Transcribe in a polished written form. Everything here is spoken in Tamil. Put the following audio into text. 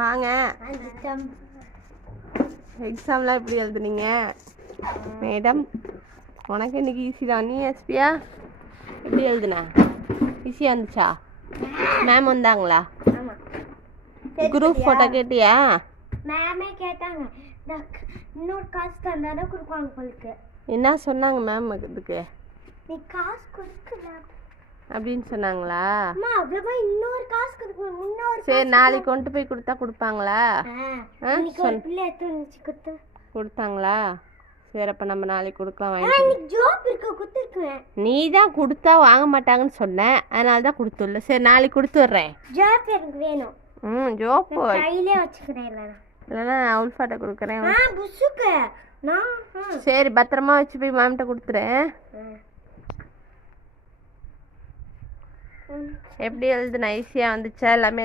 வாங்க. எக்ஸாம்லாம் எப்படி எழுதுனீங்க மேடம்? உனக்கு இன்னைக்கு ஈஸி தான். நீ எஸ்பியா எப்படி எழுதுன? ஈஸியாக இருந்துச்சா? மேம் வந்தாங்களா? குரூப் ஃபோட்டோ கேட்டியா? மேமே கேட்டாங்க. இன்னொரு காசு தந்தாதான் கொடுப்பாங்க உங்களுக்கு. என்ன சொன்னாங்க மேம்? இதுக்கு நீ காசு கொடுக்கல அப்படின்னு சொன்னாங்களா? அவ்வளோதான், இன்னொரு காசு கொடுக்கணும். இன்னொரு சரி, நாளைக்கு கொண்டு போய் கொடுத்தா கொடுப்பாங்களா? கொடுத்தாங்களா? சரி, அப்போ நம்ம நாளைக்கு கொடுக்கலாம். நீ தான் கொடுத்தா வாங்க மாட்டாங்கன்னு சொன்னேன், அதனால தான் கொடுத்துடல. சரி, நாளைக்கு கொடுத்துட்றேன். ஜாப் எனக்கு வேணும். ஜோப் கையிலே வச்சுக்கிறேன். இல்லைன்னா உல்ஃபாட்ட கொடுக்குறேன். நான் சரி, பத்திரமா வச்சு போய் மேம்கிட்ட கொடுத்துறேன். எப்படி எழுதுன? ஈஸியாக வந்துச்சா? எல்லாமே